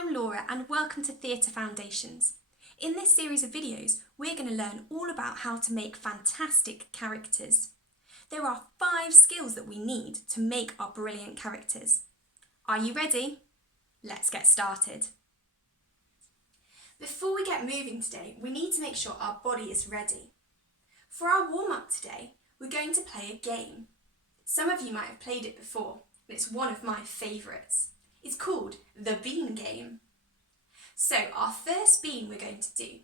I'm Laura and welcome to Theatre Foundations. In this series of videos, we're going to learn all about how to make fantastic characters. There are 5 skills that we need to make our brilliant characters. Are you ready? Let's get started. Before we get moving today, we need to make sure our body is ready. For our warm-up today, we're going to play a game. Some of you might have played it before, and it's one of my favourites. It's called the bean game. So our first bean we're going to do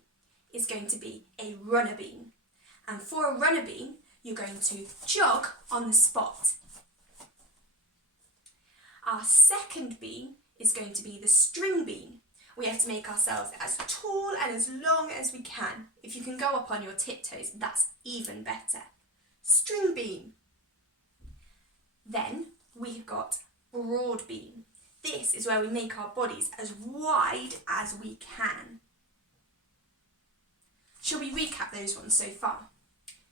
is going to be a runner bean. And for a runner bean, you're going to jog on the spot. Our second bean is going to be the string bean. We have to make ourselves as tall and as long as we can. If you can go up on your tiptoes, that's even better. String bean. Then we've got broad bean. This is where we make our bodies as wide as we can. Shall we recap those ones so far?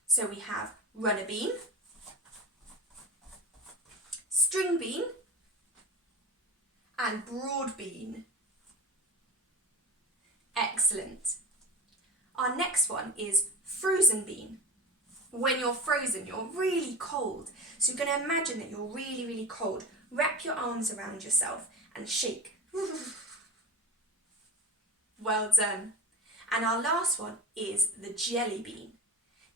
So we have runner bean, string bean, and broad bean. Excellent. Our next one is frozen bean. When you're frozen, you're really cold. So you're going to imagine that you're really, really cold. Wrap your arms around yourself and shake. Well done. And our last one is the jelly bean.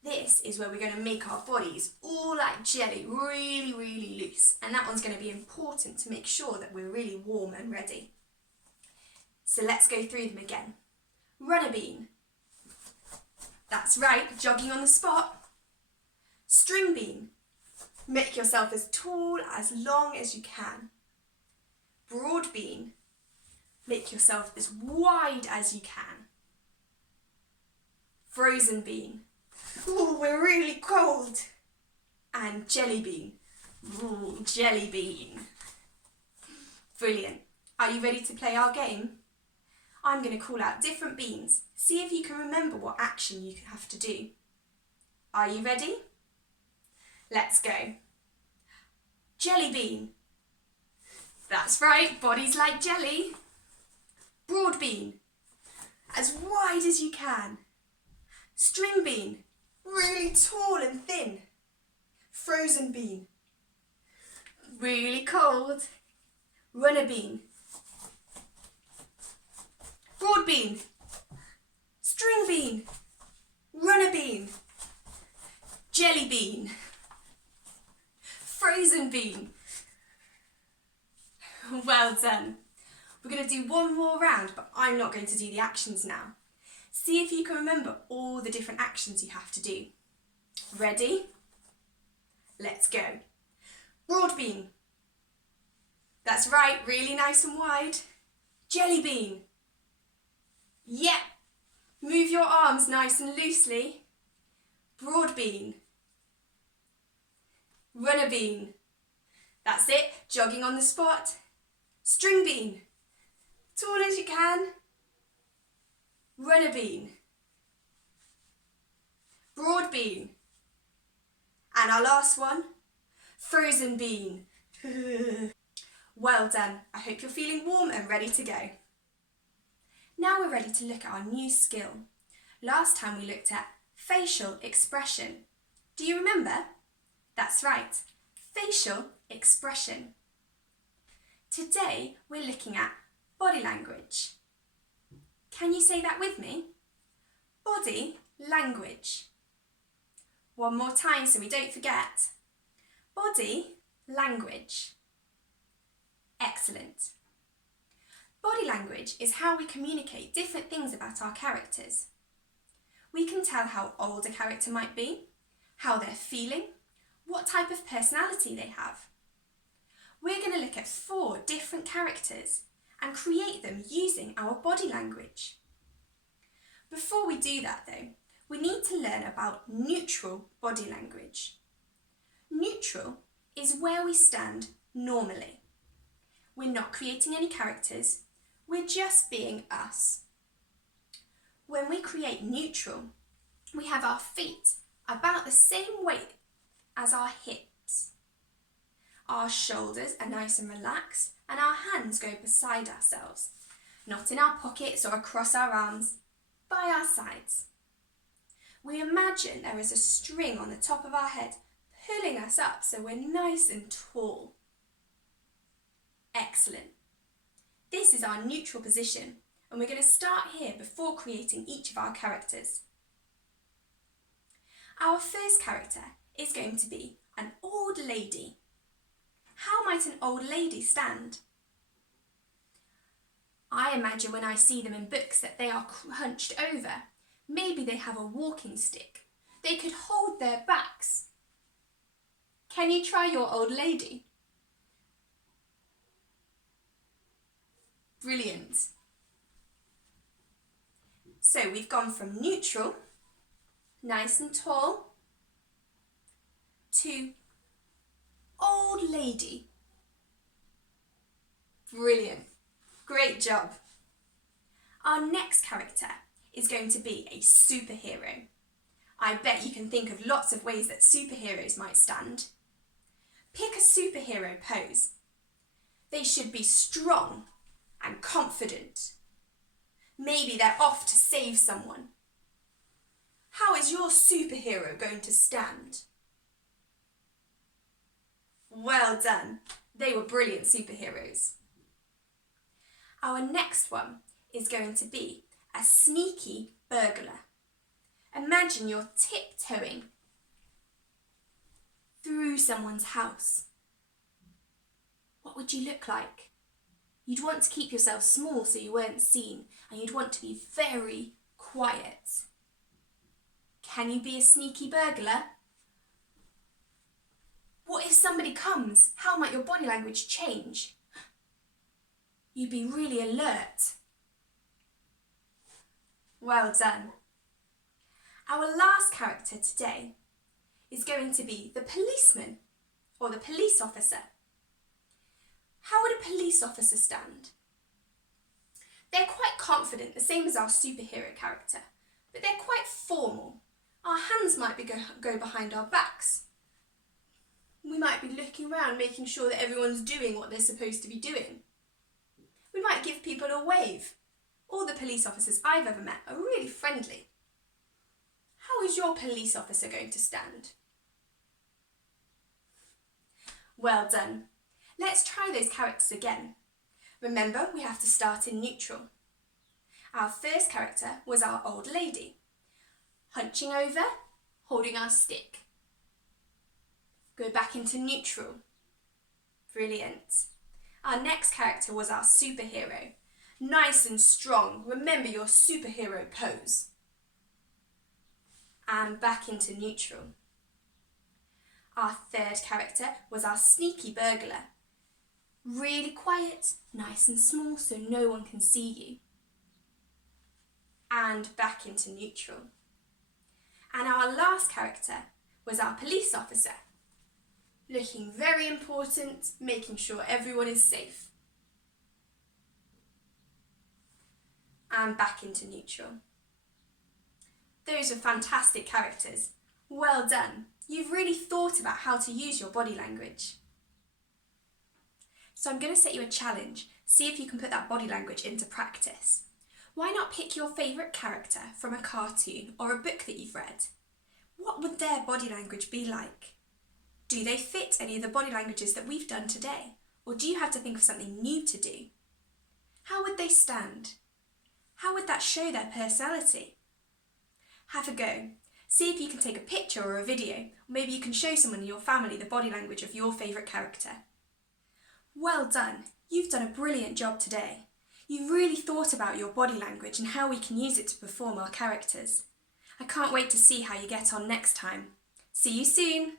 This is where we're going to make our bodies all like jelly, really, really loose. And that one's going to be important to make sure that we're really warm and ready. So let's go through them again. Runner bean. That's right, jogging on the spot. String bean. Make yourself as tall, as long as you can. Broad bean. Make yourself as wide as you can. Frozen bean. Ooh, we're really cold. And jelly bean. Ooh, jelly bean. Brilliant. Are you ready to play our game? I'm going to call out different beans. See if you can remember what action you have to do. Are you ready? Let's go. Jelly bean. That's right, bodies like jelly. Broad bean. As wide as you can. String bean. Really tall and thin. Frozen bean. Really cold. Runner bean. Broad bean. String bean. Runner bean. Jelly bean. Frozen bean. Well done. We're going to do one more round, but I'm not going to do the actions now. See if you can remember all the different actions you have to do. Ready? Let's go. Broad bean. That's right, really nice and wide. Jelly bean. Yep. Move your arms nice and loosely. Broad bean. Runner bean. That's it, jogging on the spot. String bean. Tall as you can. Runner bean. Broad bean. And our last one, frozen bean. Well done. I hope you're feeling warm and ready to go. Now we're ready to look at our new skill. Last time we looked at facial expression. Do you remember? That's right, facial expression. Today we're looking at body language. Can you say that with me? Body language. One more time so we don't forget. Body language. Excellent. Body language is how we communicate different things about our characters. We can tell how old a character might be, how they're feeling, what type of personality they have. We're going to look at 4 different characters and create them using our body language. Before we do that though, we need to learn about neutral body language. Neutral is where we stand normally. We're not creating any characters, we're just being us. When we create neutral, we have our feet about the same weight as our hips. Our shoulders are nice and relaxed and our hands go beside ourselves. not in our pockets or across our arms, by our sides. We imagine there is a string on the top of our head pulling us up so we're nice and tall. Excellent. This is our neutral position, and we're going to start here before creating each of our characters. Our first character is going to be an old lady. How might an old lady stand? I imagine when I see them in books that they are hunched over. Maybe they have a walking stick. They could hold their backs. Can you try your old lady? Brilliant. So we've gone from neutral, nice and tall, to old lady. Brilliant. Great job. Our next character is going to be a superhero. I bet you can think of lots of ways that superheroes might stand. Pick a superhero pose. They should be strong and confident. Maybe they're off to save someone. How is your superhero going to stand? Well done. They were brilliant superheroes. Our next one is going to be a sneaky burglar. Imagine you're tiptoeing through someone's house. What would you look like? You'd want to keep yourself small so you weren't seen, and you'd want to be very quiet. Can you be a sneaky burglar? What if somebody comes? How might your body language change? You'd be really alert. Well done. Our last character today is going to be the policeman or the police officer. How would a police officer stand? They're quite confident, the same as our superhero character, but they're quite formal. Our hands might go behind our backs. We might be looking around, making sure that everyone's doing what they're supposed to be doing. We might give people a wave. All the police officers I've ever met are really friendly. How is your police officer going to stand? Well done. Let's try those characters again. Remember, we have to start in neutral. Our first character was our old lady, hunching over, holding our stick. Go back into neutral. Brilliant. Our next character was our superhero, nice and strong. Remember your superhero pose. And back into neutral. Our third character was our sneaky burglar. Really quiet, nice and small so no one can see you. And back into neutral. And our last character was our police officer. Looking very important, making sure everyone is safe. And back into neutral. Those are fantastic characters. Well done. You've really thought about how to use your body language. So I'm going to set you a challenge. See if you can put that body language into practice. Why not pick your favourite character from a cartoon or a book that you've read? What would their body language be like? Do they fit any of the body languages that we've done today? Or do you have to think of something new to do? How would they stand? How would that show their personality? Have a go. See if you can take a picture or a video, or maybe you can show someone in your family the body language of your favourite character. Well done. You've done a brilliant job today. You've really thought about your body language and how we can use it to perform our characters. I can't wait to see how you get on next time. See you soon!